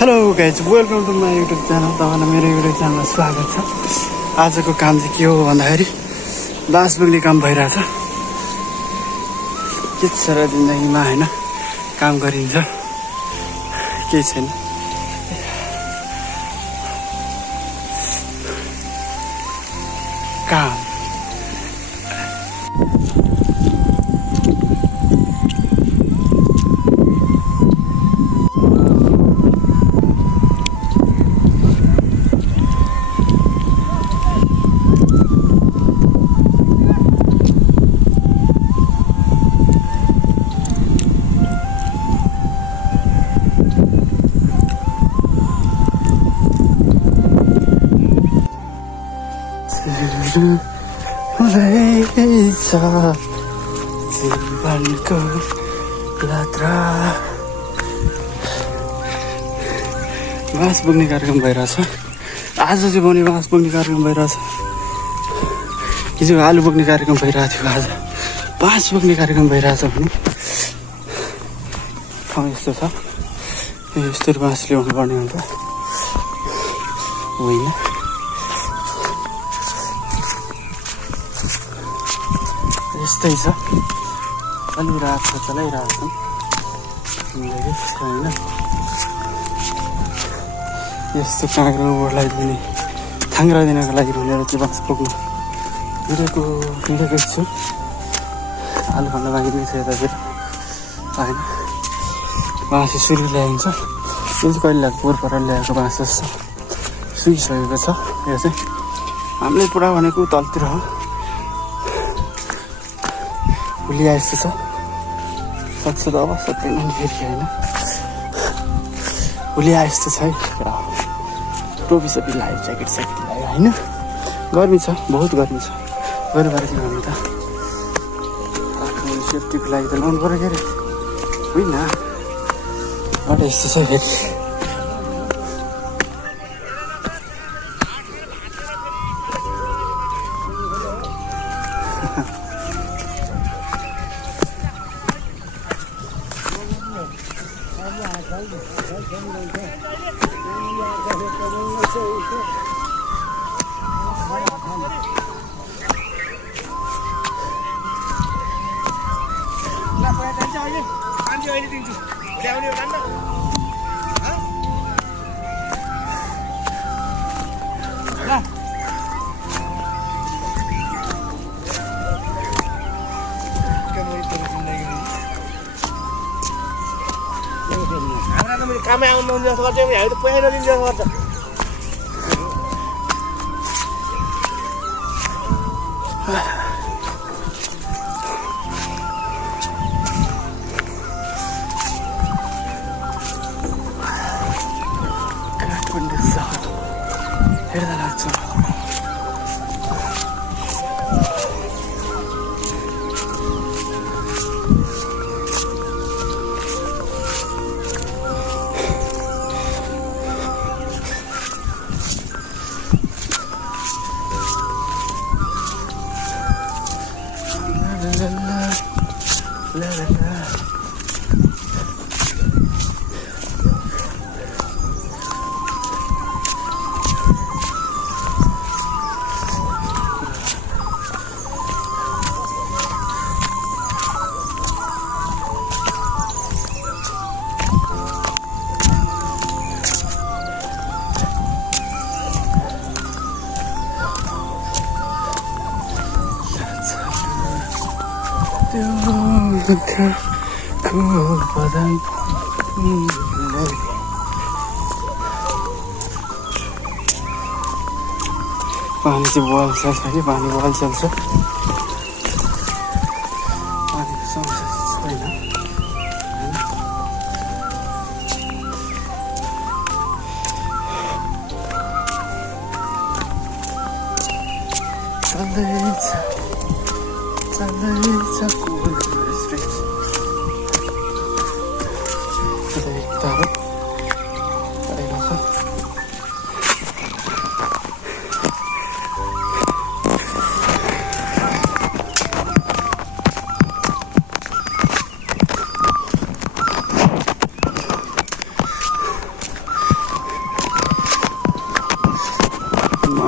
Hello guys, welcome to my YouTube channel. तपाईँलाई मेरो YouTube च्यानलमा स्वागत छ। आजको काम चाहिँ के हो भन्दाखेरि बाँस बोक्ने काम भइरहेछ। के छ र जिन्दगीमा होइन, काम गरिन्छ, केही छैन। काम हुँदैछ जीवनको यात्रा। बाँस बोक्ने कार्यक्रम भइरहेछ। आज चाहिँ भने बाँस बोक्ने कार्यक्रम भइरहेछ। हिजो आलु बोक्ने कार्यक्रम भइरहेको थियो, आज बाँस बोक्ने कार्यक्रम भइरहेछ भने ठाउँ यस्तो छ। यस्तो बाँस ल्याउनु पर्ने हुन्छ होइन। यस्तै छ, चलिरहेको छ, चलाइरहेको छ होइन। यस्तो काँक्रोलाई दिने थाङ्ग्रा दिनको लागि भनेर चाहिँ बाँस बोक्नु हिँडेको छु। आलु खन्ड बाँकी पनि छ यतातिर होइन। बाँस सुरु ल्याइन्छ, यो चाहिँ कहिले ल्याएको पोहोर पर ल्याएको बाँस जस्तो सुकिसकेको छ। यो चाहिँ हामीले पुरा भनेको तलतिर हो, भुलिया यस्तो छ। सक्छ त अब सक्दैन फेरि होइन। भुलिया यस्तो छ है। टोपी सोपी लगायो, ज्याकेट स्याकेट लगायो होइन। गर्मी छ, बहुत गर्मी छ। गएर के गर्नु त, आफ्नो सेफ्टीको लागि त लाउनु पऱ्यो के अरे होइन। अन्त यस्तो छ फेरि। कामै आउनु जस्तो गर्छ, हामी त पैसा नदिन्छ जस्तो गर्छ। काठमाडौँ सहर हेर्दा लाग्छ। पानी चाहिँ बोल चल्छ कि, पानी बोल चल्छ। पानीको समस्या छैन। चल्दैछ चल्दैछ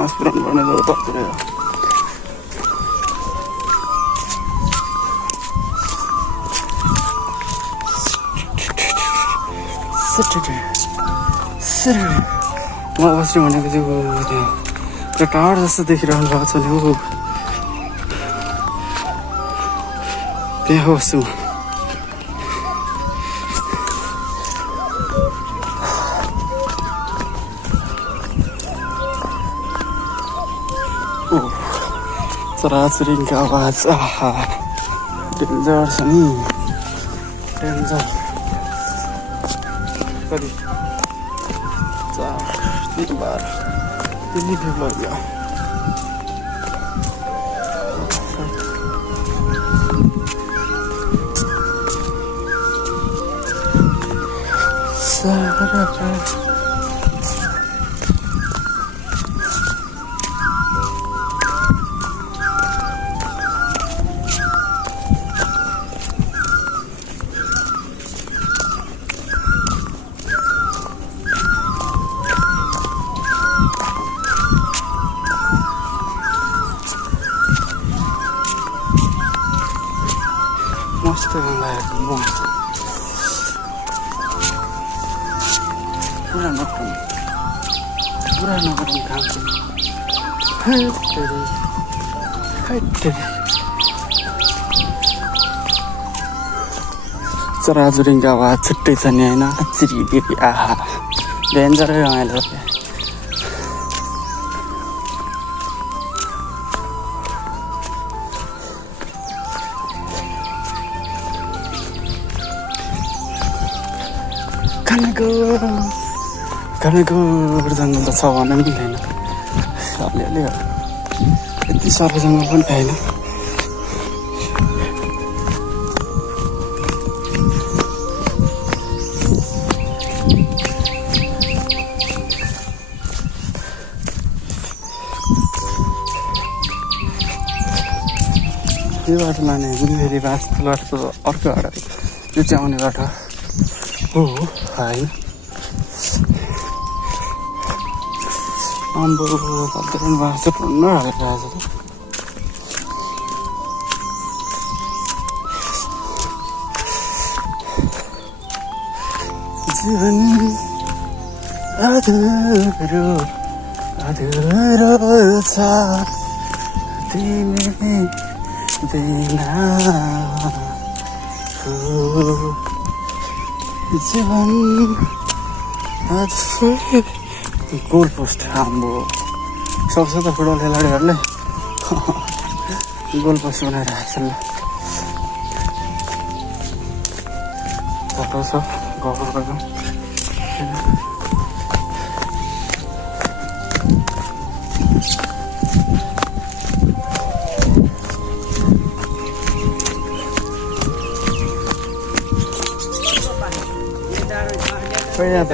मास पुरानो पर्ने जब ततिर म बस्ने भनेको चाहिँ त्यो टावर जस्तो देखिरहनु भएको छ नि हो त्यहाँ बस्छु म चराचुरुङ्गीको आवाज आहा डेन्जर छ नि डेन्जर कति 4 3 बार 3 फेब्रुअरी मस्त लागेको पुरा नगरौँ काम चराचुरुङ्गीको आवाज छुट्टै छ नि होइन चिरिबिरी आहा डेन्जरै रमाइलो कनेको जङ्गल त छ भन्न मिल्दैन अलिअलि यति साह्रो जङ्गल पनि छैन यो बाटो लाने गुलिबेरी बाँच्दो बाटो अर्को बाटो यो चाहिँ आउने बाटो हो होइन आम्बो भद्रन बाँच्दो टन्न हालेर आएछ त जीवन अधुरो अधुरो छ तिमी बिना जीवन गोल पोस्ट हाम्रो सक्छ त फुटबल खेलाडीहरूले गोल पोस्ट बनाइरहेको छ ल गएको यहाँ त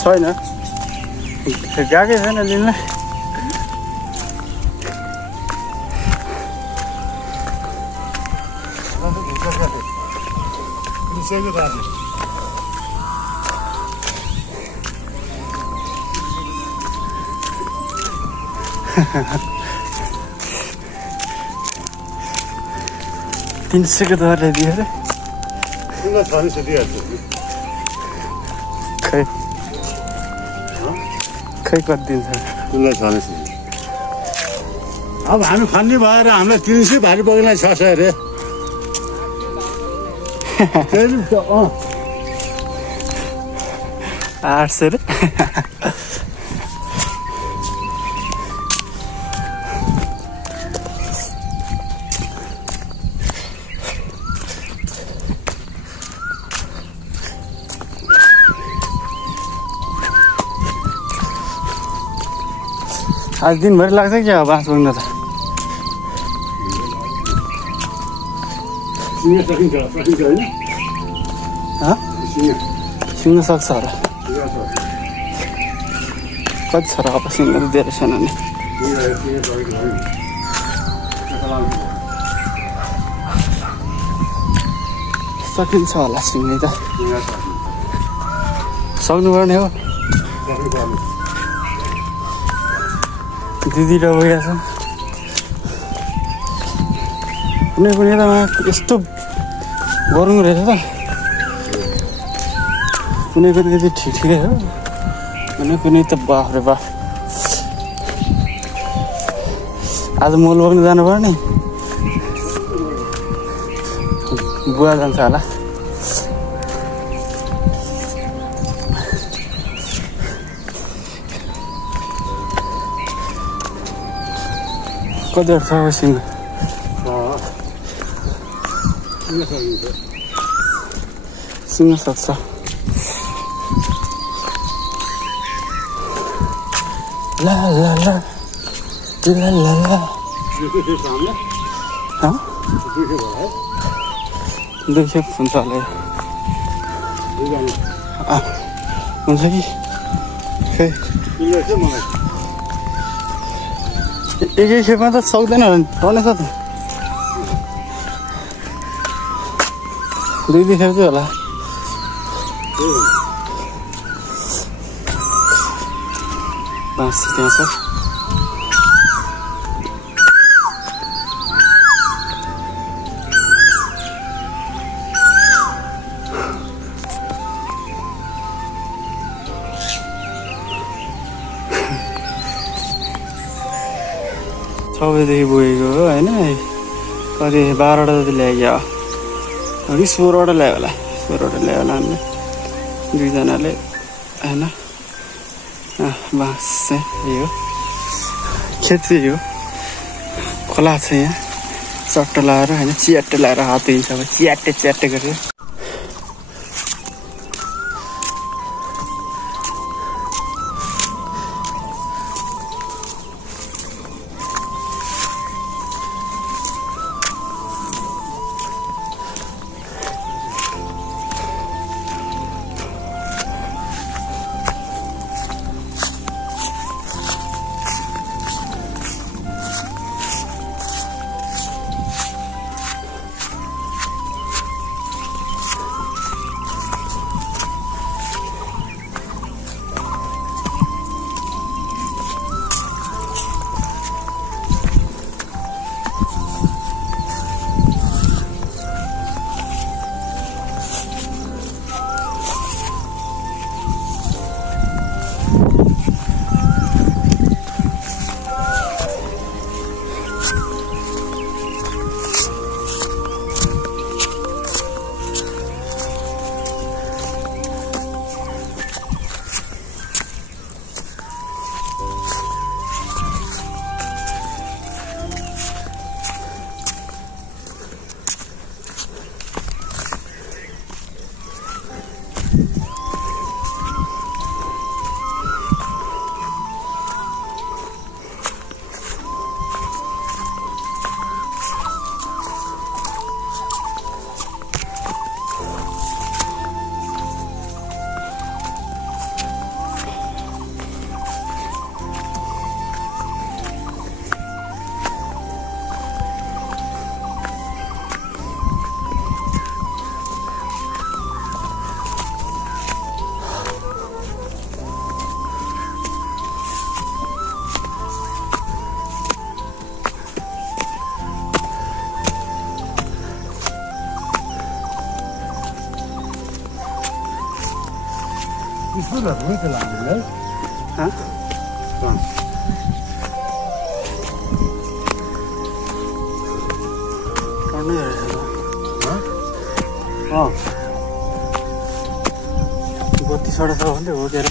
छैन गएकै छैन लिनलाई $300 दर दियो अरे खै खै कति दिन्छ अब हामी खन्ने भएर हामीलाई 300 भारी बोक्नलाई 600 अरे 800 रे आज दिनभरि लाग्छ क्या बाँस बग्न त सिङ्ग सक्छ होला कति छ र अब सिङ्ग त धेरै छैन नि सकिन्छ होला सिङ्गै त सक्नुपर्ने हो दिदी र भइरहेको छ कुनै पनि त यस्तो गरौँ रहेछ त कुनै कुनै चाहिँ ठिकै हो कुनै कुनै त बाफ रे बाफ आज मल बोक्न जानुपर्ने बुवा जान्छ होला कतिवटा छ सिङ्ग सिङ्ग सक्छ ला ला ला ला ला ला दुईखेप हुन्छ होला हुन्छ कि खै एकै खेपमा त सक्दैन रहनेछ त दुई खेप चाहिँ होला बाँस त्यहाँ छ सबैदेखि बोकेको हो होइन कति 12वटा जति ल्यायो अघि 16वटा ल्यायो होला 16वटा ल्यायो होला हामीले दुईजनाले होइन बाँस चाहिँ यो खेत चाहिँ यो खोला छ यहाँ चट्टा लगाएर होइन च्याट्टे लगाएर हात हिँड्छ अब च्याट्टे च्याट्टे गरेर Isfurlar muito lá, né? Hã? Pronto. Onde é? Hã? Ó. 32 छ भन्दै हो के अरे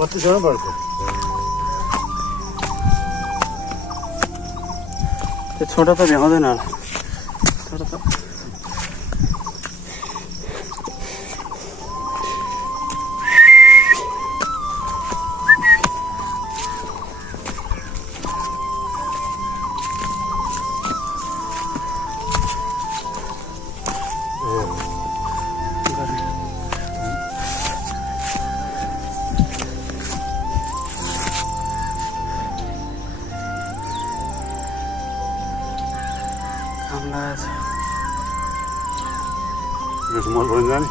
32 पर्छ त्यो छोटा त भ्याउँदैन होला छोटा त मल भन्छ नि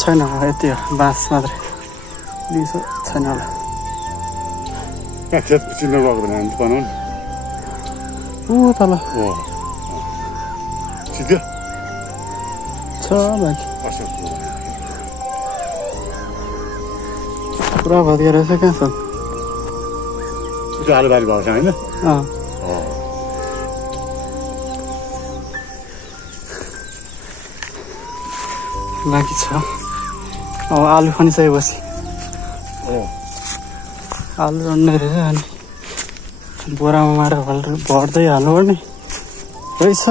छैन यति हो बाँस मात्रै दिसो छैन होला खेत चिन्नु भएको भने बनाउनु ऊ तल सिधो छ बाँकी असर पुरा भदिया रहेछ कहाँ छ त्यो आलुबारी भएको छ होइन बाँकी छ अब आलु खनिसकेपछि आलु रन्ने रहेछ अनि बोरामा मारेर भर्दै हाल्नुपर्ने रहेछ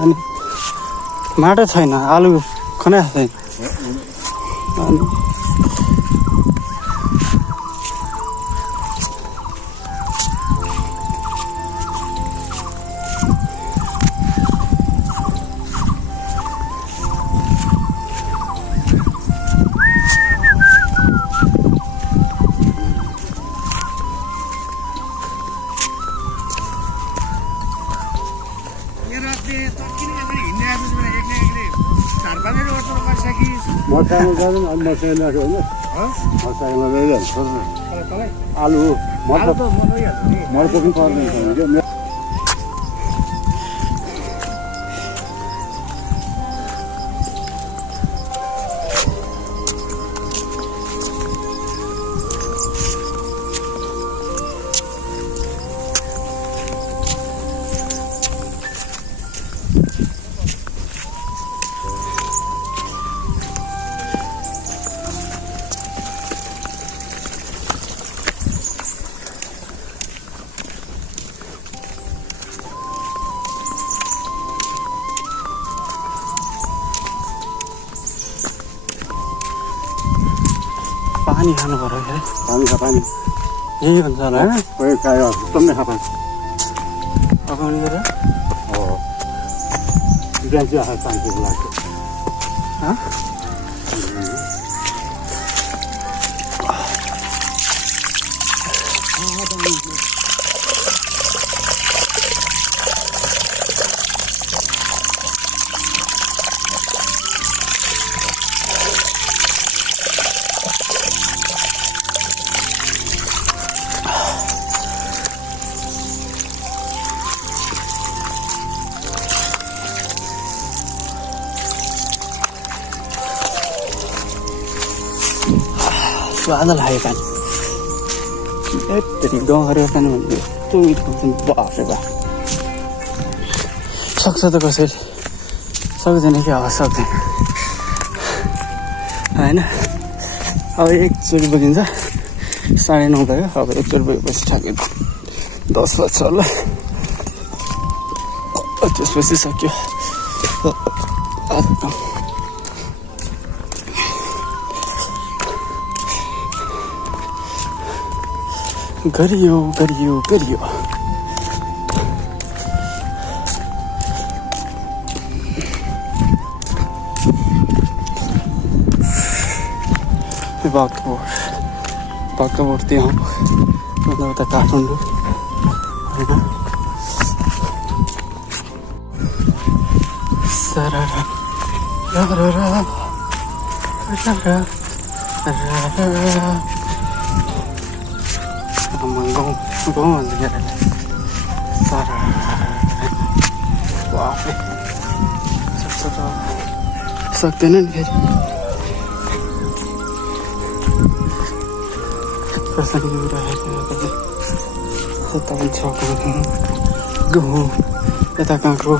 अनि माटो छैन आलु खनाएको छैन अनि मोटरसाइकलमा जानु अनि मोटरसाइकल ल्याएको होइन मोटरसाइकलमा लैजानु आलु मल बोक्नु पर्दैन पानी खानु पर्यो क्या पानी खा पानी यही हुन्छ होला होइन कोही खायो एकदम खा पानी पकाउने गरेर बिहान चाहिँ आएर पानी लाग्छ स्वाद लाग्यो पानी यति गाउँघरको पानी भनेको यस्तो मिठो हुन्छ नि बाफ्रे बा सक्छ त कसैले सक्दैन कि अब सक्दैन होइन अब एकचोटि बोकिन्छ 9:30 भयो अब एकचोटि बोकेपछि ठ्याक्कै 10 बज्छ होला त्यसपछि सक्यो गरियो गरियो गरियो बागडोर त्यहाँ उता काठमाडौँ होइन सररा गाउँ भन्छ क्या सारा बाफे सक्छ त सक्दैन नि फेरि खोर्सानी राखेको यता पनि छ गहुँ यता काँक्रो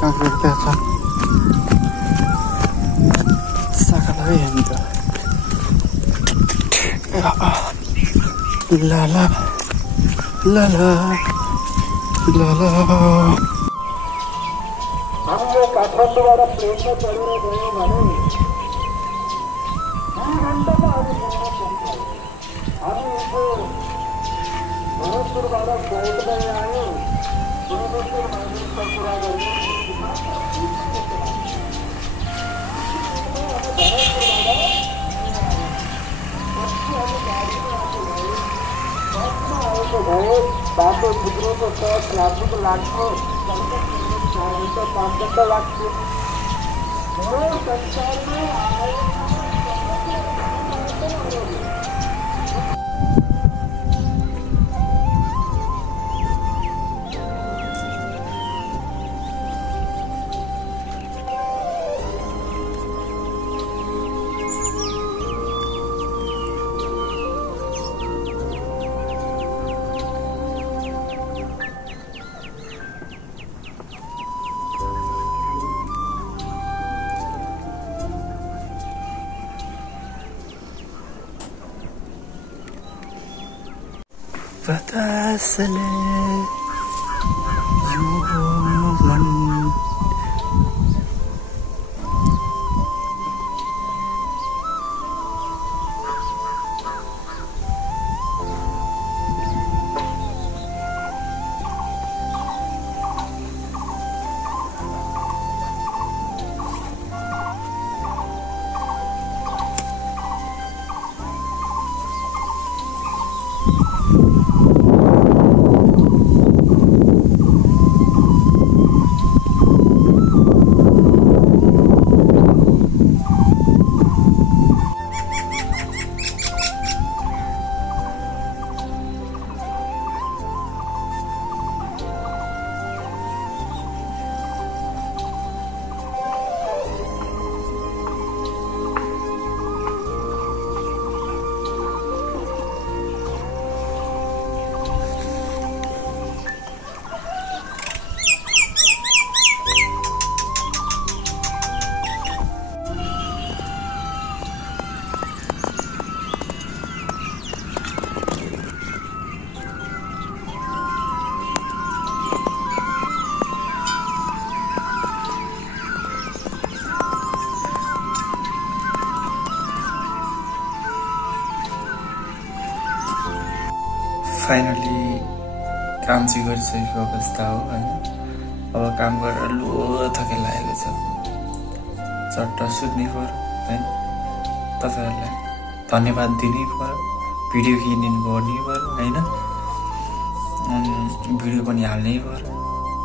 त्यहाँ छ सागा लगाइ हामी त La la la la la la हामीले काठमाडौँबाट प्लेनमा चढेर गयौँ भने 2 घण्टामा हामी भरतपुरबाट बोल्दै आयौँ भरतपुर मानिसको कुरा गर्नु त्यसो भए बाटो बिग्रेको त ट्राफिक लाग्ने 5 घण्टा लाग्थ्यो। यो संसारमा बतासले यो मन फाइनली काम चाहिँ गरिसकेको अवस्था हो हैन। अब काम गरेर लो थके लागेको छ, चट्ट सुत्नै पर्यो हैन। तपाईहरुलाई धन्यवाद दिनै पर्यो, भिडियो किनिदिनु गर्ने पर्यो हैन। भिडियो पनि हाल्नै पर्यो,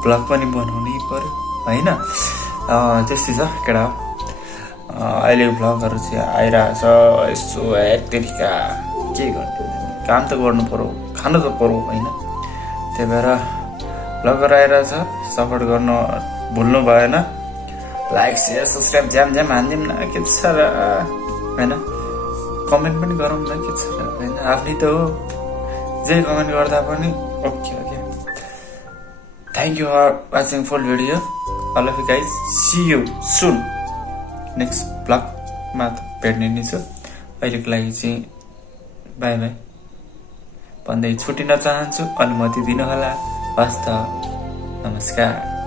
ब्लग पनि बनाउनै पर्यो हैन। त्यस्तै छ केटा। अहिले भ्लगहरु चाहिँ आइरहेछ, यसो एक तरिका के गर्ने, काम त गर्नु पर्यो, खानु त पर्यो हैन। त्यही भएर भ्लगहरु आइरहेछ, सपोर्ट गर्न भुल्नु भएन। लाइक शेयर सब्स्क्राइब ज्याम हान्दिम न, के छ र हैन। कमेन्ट पनि गरौँ न, के छ र हैन। आफ्नै त हो, जे कमेन्ट गर्दा पनि okay okay. Thank you for watching full video. All of you guys, see you soon next blog मा भेट्ने नै छु। अहिलेको लागि चाहिँ बाई बाई भन्दै छुटिन चाहन्छु, अनुमति दिनुहोला। हस्त नमस्कार।